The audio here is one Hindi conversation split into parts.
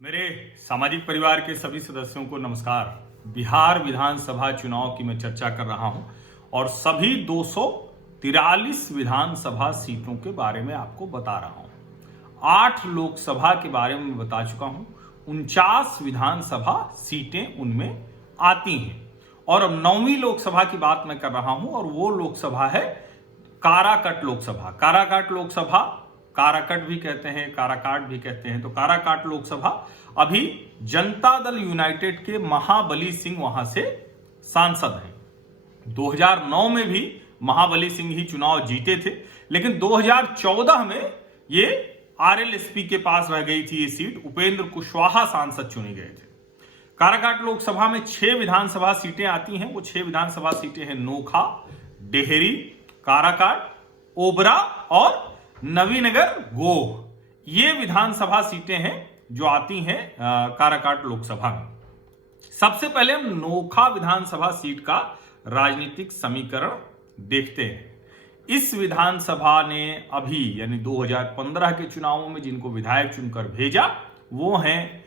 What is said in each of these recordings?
मेरे सामाजिक परिवार के सभी सदस्यों को नमस्कार। बिहार विधानसभा चुनाव की मैं चर्चा कर रहा हूं और सभी 243 विधानसभा सीटों के बारे में आपको बता रहा हूं। 8 लोकसभा के बारे में बता चुका हूं, 49 विधानसभा सीटें उनमें आती हैं और अब 9वीं लोकसभा की बात मैं कर रहा हूं और वो लोकसभा है काराकट लोकसभा। काराकट लोकसभा, काराकट भी कहते हैं, काराकाट भी कहते हैं। तो काराकाट लोकसभा अभी जनता दल यूनाइटेड के महाबली सिंह वहां से सांसद हैं। 2009 में भी महाबली सिंह ही चुनाव जीते थे, लेकिन 2014 में ये आरएलएसपी के पास रह गई थी ये सीट। उपेंद्र कुशवाहा सांसद चुने गए थे। काराकाट लोकसभा में 6 विधानसभा सीटें आती हैं। वो 6 विधानसभा सीटें हैं नोखा, डेहरी, काराकाट, ओबरा और नवीनगर गोह। ये विधानसभा सीटें हैं जो आती हैं काराकाट लोकसभा में। सबसे पहले हम नोखा विधानसभा सीट का राजनीतिक समीकरण देखते हैं। इस विधानसभा ने अभी यानी 2015 के चुनावों में जिनको विधायक चुनकर भेजा वो हैं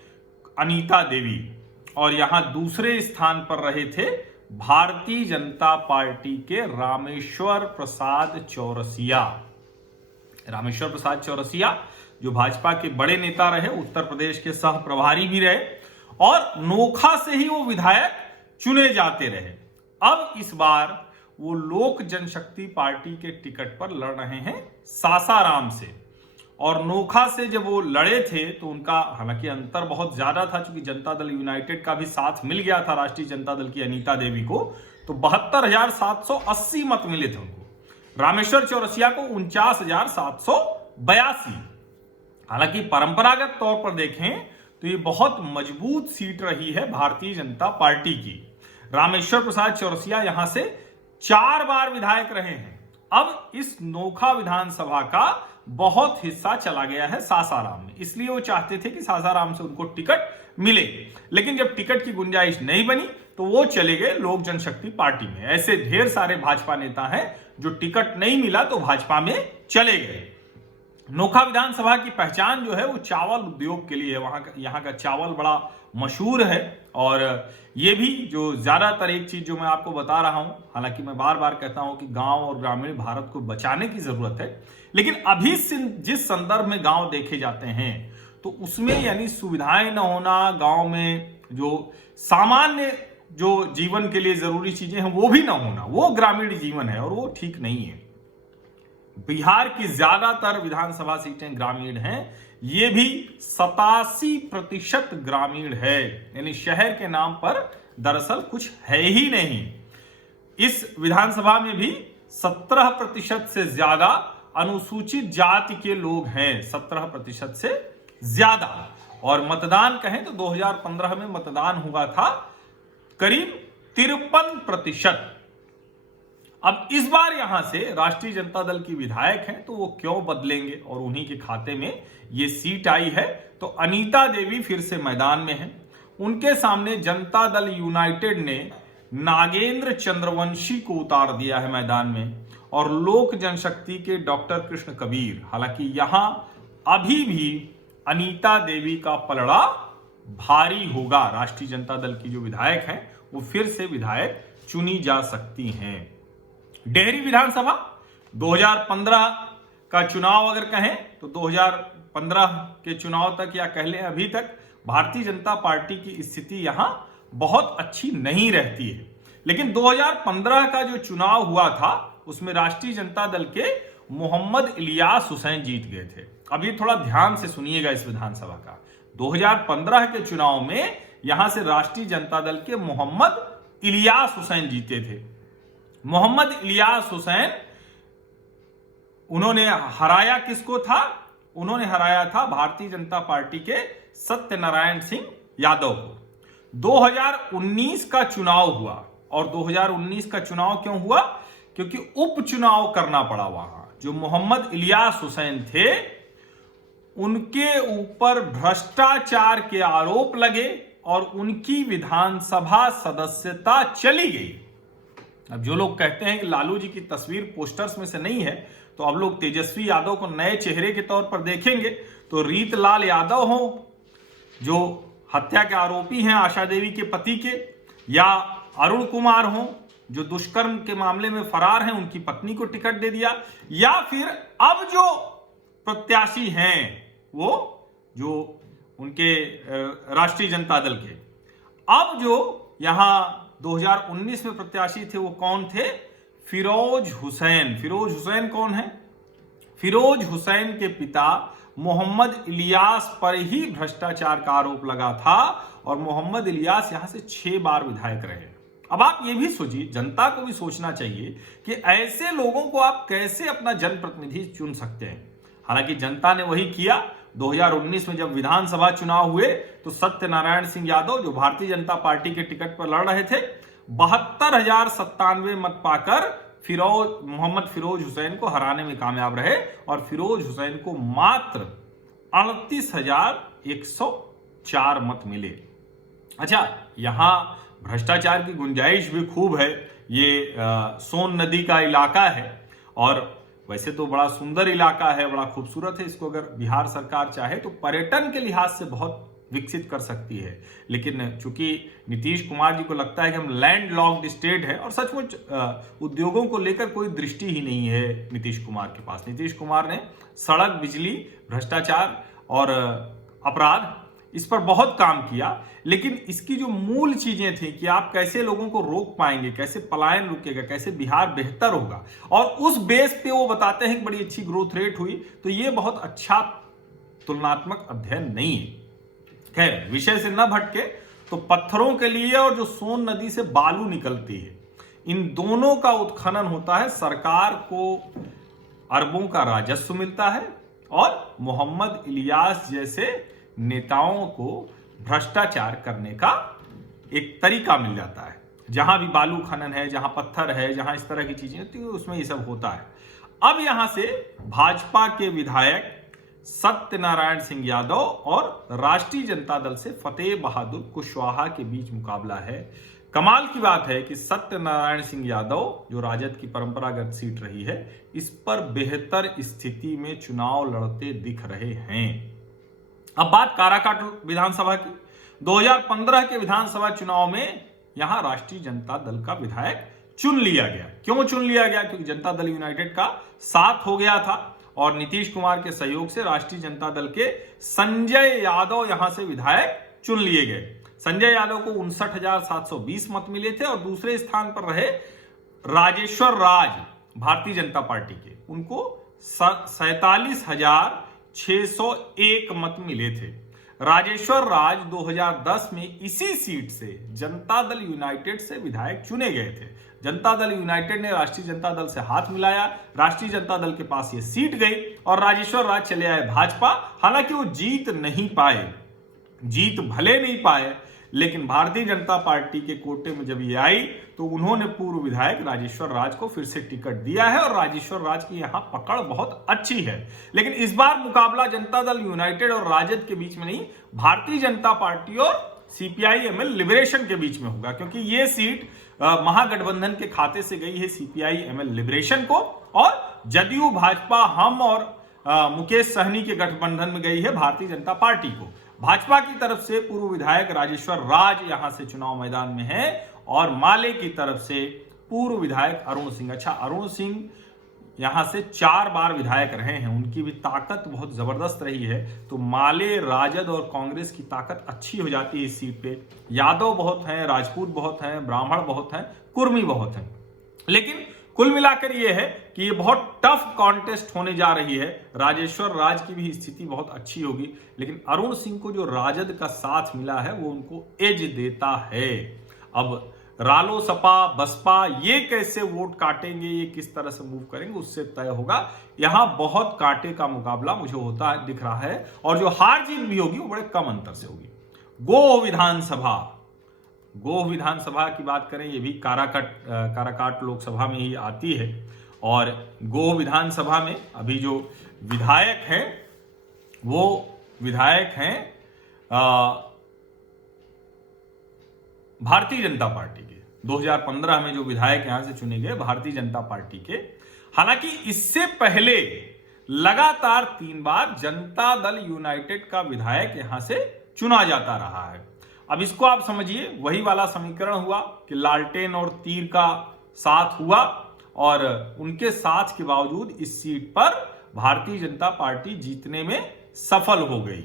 अनीता देवी, और यहां दूसरे स्थान पर रहे थे भारतीय जनता पार्टी के रामेश्वर प्रसाद चौरसिया। रामेश्वर प्रसाद चौरसिया जो भाजपा के बड़े नेता रहे, उत्तर प्रदेश के सह प्रभारी भी रहे और नोखा से ही वो विधायक चुने जाते रहे। अब इस बार वो लोक जनशक्ति पार्टी के टिकट पर लड़ रहे हैं सासाराम से, और नोखा से जब वो लड़े थे तो उनका हालांकि अंतर बहुत ज्यादा था, क्योंकि जनता दल यूनाइटेड का भी साथ मिल गया था राष्ट्रीय जनता दल की अनीता देवी को, तो 72,780 मत मिले थे उनको। रामेश्वर चौरसिया को 49,782। हालांकि परंपरागत तौर पर देखें तो ये बहुत मजबूत सीट रही है भारतीय जनता पार्टी की। रामेश्वर प्रसाद चौरसिया यहां से 4 बार विधायक रहे हैं। अब इस नोखा विधानसभा का बहुत हिस्सा चला गया है सासाराम में, इसलिए वो चाहते थे कि सासाराम से उनको टिकट मिले, लेकिन जब टिकट की गुंजाइश नहीं बनी तो वो चले गए लोक जनशक्ति पार्टी में। ऐसे ढेर सारे भाजपा नेता हैं जो टिकट नहीं मिला तो भाजपा में चले गए। नोखा विधानसभा की पहचान जो है वो चावल उद्योग के लिए है। यहाँ का चावल बड़ा मशहूर है, और ये भी जो ज्यादातर एक चीज जो मैं आपको बता रहा हूं, हालांकि मैं बार बार कहता हूं कि गांव और ग्रामीण भारत को बचाने की जरूरत है, लेकिन अभी जिस संदर्भ में गांव देखे जाते हैं तो उसमें यानी सुविधाएं न होना, गांव में जो सामान्य जो जीवन के लिए जरूरी चीजें हैं वो भी ना होना, वो ग्रामीण जीवन है और वो ठीक नहीं है। बिहार की ज्यादातर विधानसभा सीटें ग्रामीण हैं, ये भी 87% ग्रामीण है, यानी शहर के नाम पर दरअसल कुछ है ही नहीं। इस विधानसभा में भी 17% से ज्यादा अनुसूचित जाति के लोग हैं, 17% से ज्यादा। और मतदान कहें तो 2015 में मतदान हुआ था करीब 53%। अब इस बार यहां से राष्ट्रीय जनता दल की विधायक हैं तो वो क्यों बदलेंगे, और उन्हीं के खाते में ये सीट आई है। तो अनीता देवी फिर से मैदान में हैं। उनके सामने जनता दल यूनाइटेड ने नागेंद्र चंद्रवंशी को उतार दिया है मैदान में, और लोक जनशक्ति के डॉक्टर कृष्ण कबीर। हालांकि यहां अभी भी अनीता देवी का पलड़ा भारी होगा। राष्ट्रीय जनता दल की जो विधायक हैं वो फिर से विधायक चुनी जा सकती हैं। डेहरी विधानसभा 2015 का चुनाव अगर कहें तो 2015 के चुनाव तक या कह लें अभी तक भारतीय जनता पार्टी की स्थिति यहां बहुत अच्छी नहीं रहती है, लेकिन 2015 का जो चुनाव हुआ था उसमें राष्ट्रीय जनता दल के मोहम्मद इलियास हुसैन जीत गए थे। अब ये थोड़ा ध्यान से सुनिएगा इस विधानसभा का। 2015 के चुनाव में यहां से राष्ट्रीय जनता दल के मोहम्मद इलियास हुसैन जीते थे। मोहम्मद इलियास हुसैन, उन्होंने हराया किसको था? उन्होंने हराया था भारतीय जनता पार्टी के सत्यनारायण सिंह यादव को। 2019 का चुनाव हुआ, और 2019 का चुनाव क्यों हुआ? क्योंकि उपचुनाव करना पड़ा। वहां जो मोहम्मद इलियास हुसैन थे उनके ऊपर भ्रष्टाचार के आरोप लगे और उनकी विधानसभा सदस्यता चली गई। अब जो लोग कहते हैं कि लालू जी की तस्वीर पोस्टर्स में से नहीं है, तो अब लोग तेजस्वी यादव को नए चेहरे के तौर पर देखेंगे तो रीतलाल यादव हो जो हत्या के आरोपी हैं आशा देवी के पति के, या अरुण कुमार हों जो दुष्कर्म के मामले में फरार हैं, उनकी पत्नी को टिकट दे दिया, या फिर अब जो प्रत्याशी हैं वो जो उनके राष्ट्रीय जनता दल के अब जो यहां 2019 में प्रत्याशी थे वो कौन थे? फिरोज हुसैन। फिरोज हुसैन कौन है? फिरोज हुसैन के पिता मोहम्मद इलियास पर ही भ्रष्टाचार का आरोप लगा था और मोहम्मद इलियास यहां से 6 बार विधायक रहे। अब आप ये भी सोचिए, जनता को भी सोचना चाहिए कि ऐसे लोगों को आप कैसे अपना जनप्रतिनिधि चुन सकते हैं। हालांकि जनता ने वही किया। 2019 में जब विधानसभा चुनाव हुए तो सत्यनारायण सिंह यादव जो भारतीय जनता पार्टी के टिकट पर लड़ रहे थे, 72,097 मत पाकर मोहम्मद फिरोज हुसैन को हराने में कामयाब रहे और फिरोज हुसैन को मात्र 38,104 मत मिले। अच्छा, यहां भ्रष्टाचार की गुंजाइश भी खूब है। ये सोन नदी का इलाका है और वैसे तो बड़ा सुंदर इलाका है, बड़ा खूबसूरत है। इसको अगर बिहार सरकार चाहे तो पर्यटन के लिहाज से बहुत विकसित कर सकती है, लेकिन चूंकि नीतीश कुमार जी को लगता है कि हम लैंड लॉक्ड स्टेट है और सचमुच उद्योगों को लेकर कोई दृष्टि ही नहीं है नीतीश कुमार के पास। नीतीश कुमार ने सड़क, बिजली, भ्रष्टाचार और अपराध इस पर बहुत काम किया, लेकिन इसकी जो मूल चीजें थी कि आप कैसे लोगों को रोक पाएंगे, कैसे पलायन रुकेगा, कैसे बिहार बेहतर होगा, और उस बेस पे वो बताते हैं कि बड़ी अच्छी ग्रोथ रेट हुई, तो ये बहुत अच्छा तुलनात्मक अध्ययन नहीं है। खैर, विषय से न भटके तो पत्थरों के लिए और जो सोन नदी से बालू निकलती है, इन दोनों का उत्खनन होता है। सरकार को अरबों का राजस्व मिलता है और मोहम्मद इलियास जैसे नेताओं को भ्रष्टाचार करने का एक तरीका मिल जाता है। जहां भी बालू खनन है, जहां पत्थर है, जहां इस तरह की चीजें होती है, उसमें ये सब होता है। अब यहां से भाजपा के विधायक सत्यनारायण सिंह यादव और राष्ट्रीय जनता दल से फतेह बहादुर कुशवाहा के बीच मुकाबला है। कमाल की बात है कि सत्यनारायण सिंह यादव जो राजद की परंपरागत सीट रही है, इस पर बेहतर स्थिति में चुनाव लड़ते दिख रहे हैं। अब बात काराकाट विधानसभा की। 2015 के विधानसभा चुनाव में यहां राष्ट्रीय जनता दल का विधायक चुन लिया गया। क्यों चुन लिया गया? क्योंकि जनता दल यूनाइटेड का साथ हो गया था और नीतीश कुमार के सहयोग से राष्ट्रीय जनता दल के संजय यादव यहां से विधायक चुन लिए गए। संजय यादव को 59,720 मत मिले थे और दूसरे स्थान पर रहे राजेश्वर राज भारतीय जनता पार्टी के, उनको 47,601 मत मिले थे। राजेश्वर राज 2010 में इसी सीट से जनता दल यूनाइटेड से विधायक चुने गए थे। जनता दल यूनाइटेड ने राष्ट्रीय जनता दल से हाथ मिलाया, राष्ट्रीय जनता दल के पास ये सीट गई और राजेश्वर राज चले आए भाजपा। हालांकि वो जीत नहीं पाए, जीत भले नहीं पाए, लेकिन भारतीय जनता पार्टी के कोटे में जब ये आई तो उन्होंने पूर्व विधायक राजेश्वर राज को फिर से टिकट दिया है और राजेश्वर राज की यहां पकड़ बहुत अच्छी है। लेकिन इस बार मुकाबला जनता दल यूनाइटेड और राजद के बीच में नहीं, भारतीय जनता पार्टी और सीपीआई एमएल लिबरेशन के बीच में होगा, क्योंकि ये सीट महागठबंधन के खाते से गई है सीपीआई एमएल लिबरेशन को और जदयू, भाजपा, हम और मुकेश सहनी के गठबंधन में गई है भारतीय जनता पार्टी को। भाजपा की तरफ से पूर्व विधायक राजेश्वर राज यहां से चुनाव मैदान में है और माले की तरफ से पूर्व विधायक अरुण सिंह। अच्छा, अरुण सिंह यहां से 4 बार विधायक रहे हैं, उनकी भी ताकत बहुत जबरदस्त रही है। तो माले, राजद और कांग्रेस की ताकत अच्छी हो जाती है इस सीट पे। यादव बहुत हैं, राजपूत बहुत हैं, ब्राह्मण बहुत हैं, कुर्मी बहुत हैं। लेकिन कुल मिलाकर यह है कि ये बहुत टफ कॉन्टेस्ट होने जा रही है। राजेश्वर राज की भी स्थिति बहुत अच्छी होगी, लेकिन अरुण सिंह को जो राजद का साथ मिला है वो उनको एज देता है। अब रालो, सपा, बसपा ये कैसे वोट काटेंगे, ये किस तरह से मूव करेंगे, उससे तय होगा। यहां बहुत कांटे का मुकाबला मुझे होता दिख रहा है और जो हार जीत भी होगी वो बड़े कम अंतर से होगी। गोह विधानसभा की बात करें, ये भी काराकाट लोकसभा में ही आती है और गोह विधानसभा में अभी जो विधायक हैं वो विधायक हैं भारतीय जनता पार्टी के। 2015 में जो विधायक यहां से चुने गए भारतीय जनता पार्टी के। हालांकि इससे पहले लगातार 3 बार जनता दल यूनाइटेड का विधायक यहां से चुना जाता रहा है। अब इसको आप समझिए, वही वाला समीकरण हुआ कि लालटेन और तीर का साथ हुआ और उनके साथ के बावजूद इस सीट पर भारतीय जनता पार्टी जीतने में सफल हो गई।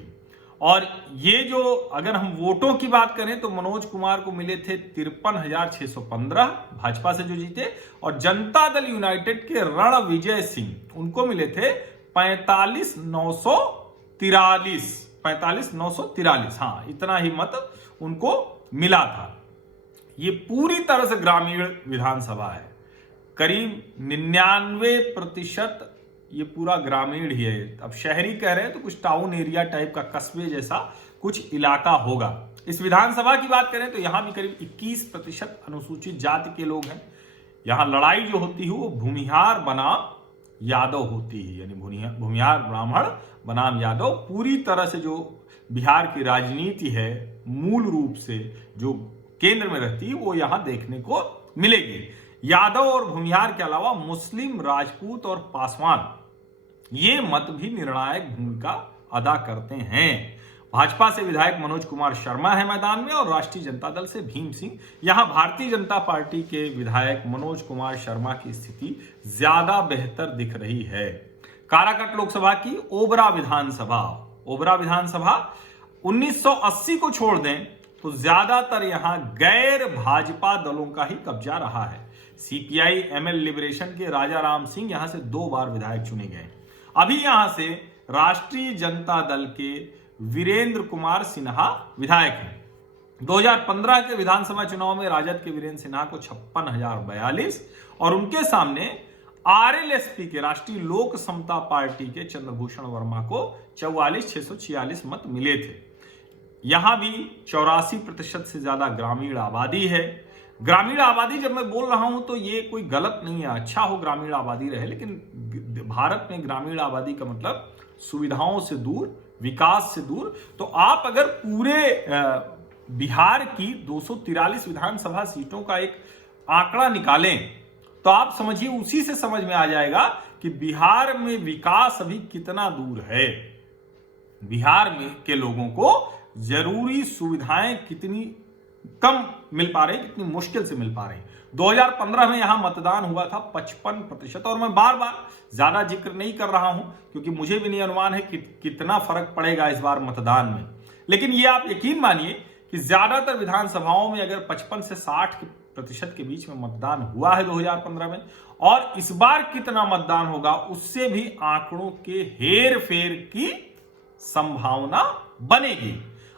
और ये जो अगर हम वोटों की बात करें तो मनोज कुमार को मिले थे 53,615 भाजपा से जो जीते, और जनता दल यूनाइटेड के रणविजय सिंह उनको मिले थे 45,943। हाँ, इतना ही मत उनको मिला था। ये पूरी तरह से ग्रामीण विधानसभा है, करीब 99% ये पूरा ग्रामीण ही है। अब शहरी कह रहे हैं तो कुछ टाउन एरिया टाइप का, कस्बे जैसा कुछ इलाका होगा। इस विधानसभा की बात करें तो यहां भी करीब 21% अनुसूचित जाति के लोग हैं। यहां लड़ाई जो होती है वो भूमिहार बनाम यादव होती है, यानी भूमिहार ब्राह्मण बनाम यादव। पूरी तरह से जो बिहार की राजनीति है मूल रूप से जो केंद्र में रहती है वो यहां देखने को मिलेगी। यादव और भूमिहार के अलावा मुस्लिम, राजपूत और पासवान ये मत भी निर्णायक भूमिका अदा करते हैं। भाजपा से विधायक मनोज कुमार शर्मा है मैदान में और राष्ट्रीय जनता दल से भीम सिंह। यहां भारतीय जनता पार्टी के विधायक मनोज कुमार शर्मा की स्थिति ज्यादा बेहतर दिख रही है। काराकट लोकसभा की ओबरा विधानसभा 1980 को छोड़ दें तो ज्यादातर यहां गैर भाजपा दलों का ही कब्जा रहा है। सीपीआई एमएल लिबरेशन के राजा राम सिंह यहां से 2 बार विधायक चुने गए। अभी यहां से राष्ट्रीय जनता दल के वीरेंद्र कुमार सिन्हा विधायक हैं। 2015 के विधानसभा चुनाव में राजद के वीरेंद्र सिन्हा को 56,042 और उनके सामने आरएलएसपी के राष्ट्रीय लोक समता पार्टी के चंद्रभूषण वर्मा को 44,646 मत मिले थे। यहां भी 84% से ज्यादा ग्रामीण आबादी है। ग्रामीण आबादी जब मैं बोल रहा हूं तो ये कोई गलत नहीं है, अच्छा हो ग्रामीण आबादी रहे, लेकिन भारत में ग्रामीण आबादी का मतलब सुविधाओं से दूर, विकास से दूर। तो आप अगर पूरे बिहार की 243 विधानसभा सीटों का एक आंकड़ा निकालें तो आप समझिए, उसी से समझ में आ जाएगा कि बिहार में विकास अभी कितना दूर है। बिहार में के लोगों को जरूरी सुविधाएं कितनी कम मिल पा रही, कितनी मुश्किल से मिल पा रही। 2015 में यहां मतदान हुआ था 55%, और मैं बार बार ज्यादा जिक्र नहीं कर रहा हूं क्योंकि मुझे भी नहीं अनुमान है कि कितना फर्क पड़ेगा इस बार मतदान में। लेकिन यह आप यकीन मानिए कि ज्यादातर विधानसभाओं में अगर 55 से 60% के बीच में मतदान हुआ है 2015 में, और इस बार कितना मतदान होगा उससे भी आंकड़ों के हेर फेर की संभावना बनेगी।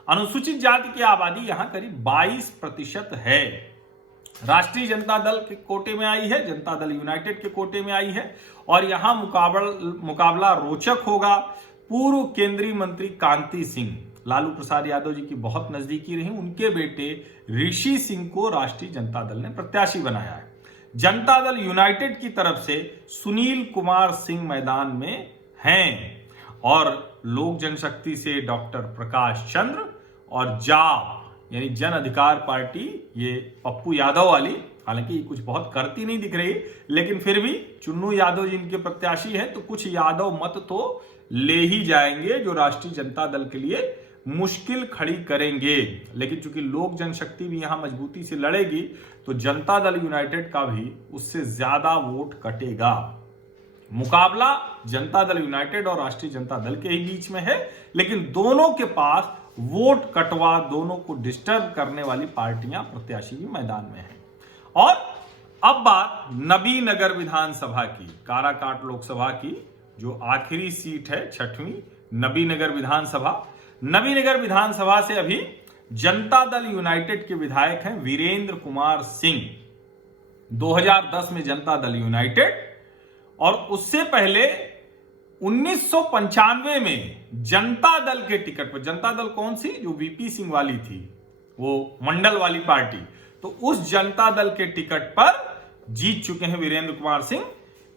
अनुसूचित जाति की आबादी यहां करीब 22% है। राष्ट्रीय जनता दल के कोटे में आई है, जनता दल यूनाइटेड के कोटे में आई है, और यहां मुकाबला रोचक होगा। पूर्व केंद्रीय मंत्री कांति सिंह लालू प्रसाद यादव जी की बहुत नजदीकी रही, उनके बेटे ऋषि सिंह को राष्ट्रीय जनता दल ने प्रत्याशी बनाया है। जनता दल यूनाइटेड की तरफ से सुनील कुमार सिंह मैदान में हैं, और लोक जनशक्ति से डॉक्टर प्रकाश चंद्र, और जाप यानी जन अधिकार पार्टी ये पप्पू यादव वाली, हालांकि कुछ बहुत करती नहीं दिख रही, लेकिन फिर भी चुन्नू यादव जी इनके प्रत्याशी हैं, तो कुछ यादव मत तो ले ही जाएंगे जो राष्ट्रीय जनता दल के लिए मुश्किल खड़ी करेंगे। लेकिन चूंकि लोक जनशक्ति भी यहां मजबूती से लड़ेगी तो जनता दल यूनाइटेड का भी उससे ज्यादा वोट कटेगा। मुकाबला जनता दल यूनाइटेड और राष्ट्रीय जनता दल के ही बीच में है, लेकिन दोनों के पास वोट कटवा, दोनों को डिस्टर्ब करने वाली पार्टियां, प्रत्याशी भी मैदान में हैं। और अब बात नबीनगर विधानसभा की, काराकाट लोकसभा की जो आखिरी सीट है 6वीं नबीनगर विधानसभा। नबीनगर विधानसभा से अभी जनता दल यूनाइटेड के विधायक हैं वीरेंद्र कुमार सिंह, 2010 में जनता दल यूनाइटेड, और उससे पहले 1995 में जनता दल के टिकट पर, जनता दल कौन सी, जो वीपी सिंह वाली थी, वो मंडल वाली पार्टी, तो उस जनता दल के टिकट पर जीत चुके हैं वीरेंद्र कुमार सिंह,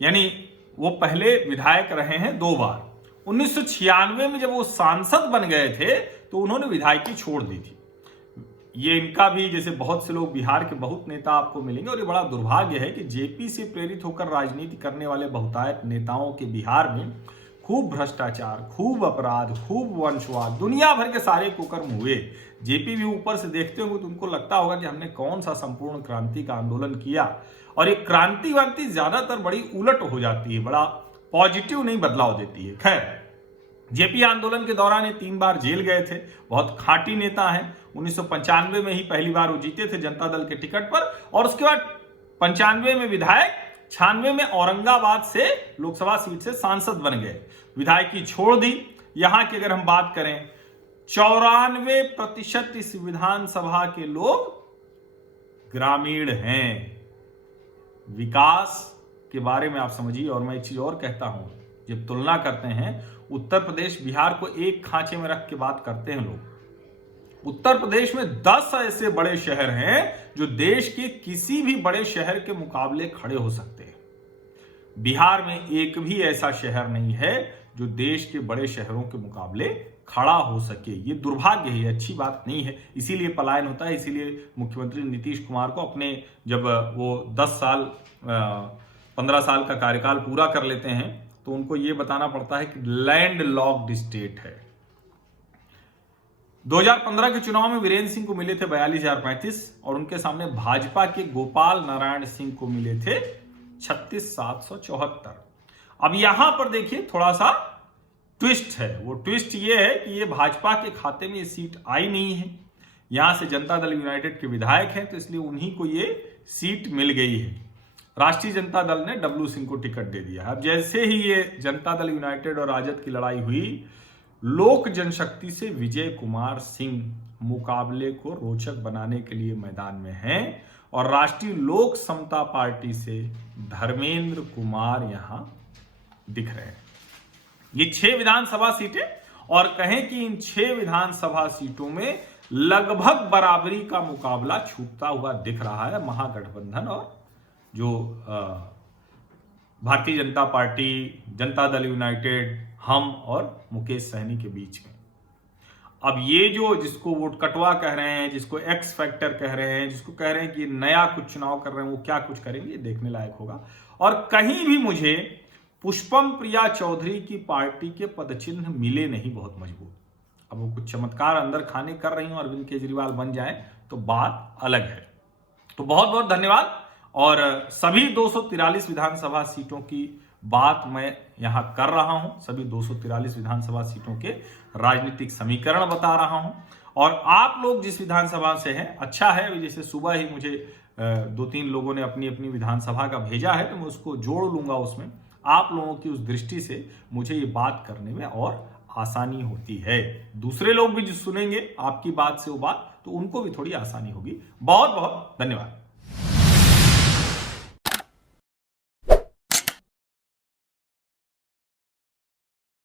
यानी वो पहले विधायक रहे हैं 2 बार। 1996 में जब वो सांसद बन गए थे तो उन्होंने विधायकी छोड़ दी थी। ये इनका भी, जैसे बहुत से लोग बिहार के बहुत नेता आपको मिलेंगे, और ये बड़ा दुर्भाग्य है कि जेपी से प्रेरित होकर राजनीति करने वाले बहुतायत नेताओं के बिहार में खूब भ्रष्टाचार, खूब अपराध, खूब वंशवाद, दुनिया भर के सारे कुकर्म हुए। जेपी भी ऊपर से देखते होंगे तो उनको लगता होगा कि हमने कौन सा संपूर्ण क्रांति का आंदोलन किया। और ये क्रांति वांति ज्यादातर बड़ी उलट हो जाती है, बड़ा पॉजिटिव नहीं बदलाव देती है। खैर, जेपी आंदोलन के दौरान ये 3 बार जेल गए थे, बहुत खाटी नेता हैं। 1995 में ही पहली बार वो जीते थे जनता दल के टिकट पर, और उसके बाद 95 में विधायक, 96 में औरंगाबाद से लोकसभा सीट से सांसद बन गए। विधायकी छोड़ दी। यहां की अगर हम बात करें, 94% इस विधानसभा के लोग ग्रामीण हैं। विकास के बारे में आप समझिए। और मैं एक चीज और कहता हूं, जब तुलना करते हैं उत्तर प्रदेश बिहार को एक खांचे में रख के बात करते हैं लोग, उत्तर प्रदेश में 10 ऐसे बड़े शहर हैं जो देश के किसी भी बड़े शहर के मुकाबले खड़े हो सकते हैं। बिहार में एक भी ऐसा शहर नहीं है जो देश के बड़े शहरों के मुकाबले खड़ा हो सके। ये दुर्भाग्य है, अच्छी बात नहीं है। इसीलिए पलायन होता है। इसीलिए मुख्यमंत्री नीतीश कुमार को अपने, जब वो 10 साल 15 साल का कार्यकाल पूरा कर लेते हैं तो उनको ये बताना पड़ता है कि लैंड लॉक्ड स्टेट है। 2015 के चुनाव में वीरेंद्र सिंह को मिले थे 42,035 और उनके सामने भाजपा के गोपाल नारायण सिंह को मिले थे 36,774। अब यहां पर देखिए थोड़ा सा ट्विस्ट है। वो ट्विस्ट ये है कि ये भाजपा के खाते में ये सीट आई नहीं है। यहां से जनता दल यूनाइटेड के विधायक हैं तो इसलिए उन्हीं को ये सीट मिल गई है। राष्ट्रीय जनता दल ने डब्लू सिंह को टिकट दे दिया। अब जैसे ही ये जनता दल यूनाइटेड और राजद की लड़ाई हुई, लोक जनशक्ति से विजय कुमार सिंह मुकाबले को रोचक बनाने के लिए मैदान में हैं और राष्ट्रीय लोक समता पार्टी से धर्मेंद्र कुमार यहां दिख रहे हैं। ये 6 विधानसभा सीटें, और कहें कि इन 6 विधानसभा सीटों में लगभग बराबरी का मुकाबला छूटता हुआ दिख रहा है महागठबंधन और जो भारतीय जनता पार्टी, जनता दल यूनाइटेड, हम और मुकेश सहनी के बीच में। अब ये जो जिसको वोट कटवा कह रहे हैं, जिसको एक्स फैक्टर कह रहे हैं, जिसको कह रहे हैं कि नया कुछ चुनाव कर रहे हैं, वो क्या कुछ करेंगे, ये देखने लायक होगा। और कहीं भी मुझे पुष्पम प्रिया चौधरी की पार्टी के पदचिन्ह मिले नहीं बहुत मजबूत। अब वो कुछ चमत्कार अंदर खाने कर रही हूं, अरविंद केजरीवाल बन जाए तो बात अलग है। तो बहुत बहुत धन्यवाद। और सभी 243 विधानसभा सीटों की बात मैं यहां कर रहा हूं, सभी 243 विधानसभा सीटों के राजनीतिक समीकरण बता रहा हूं। और आप लोग जिस विधानसभा से हैं, अच्छा है, जैसे सुबह ही मुझे 2-3 लोगों ने अपनी अपनी विधानसभा का भेजा है तो मैं उसको जोड़ लूंगा उसमें। आप लोगों की उस दृष्टि से मुझे ये बात करने में और आसानी होती है। दूसरे लोग भी जो सुनेंगे आपकी बात से वो बात, तो उनको भी थोड़ी आसानी होगी। बहुत बहुत धन्यवाद।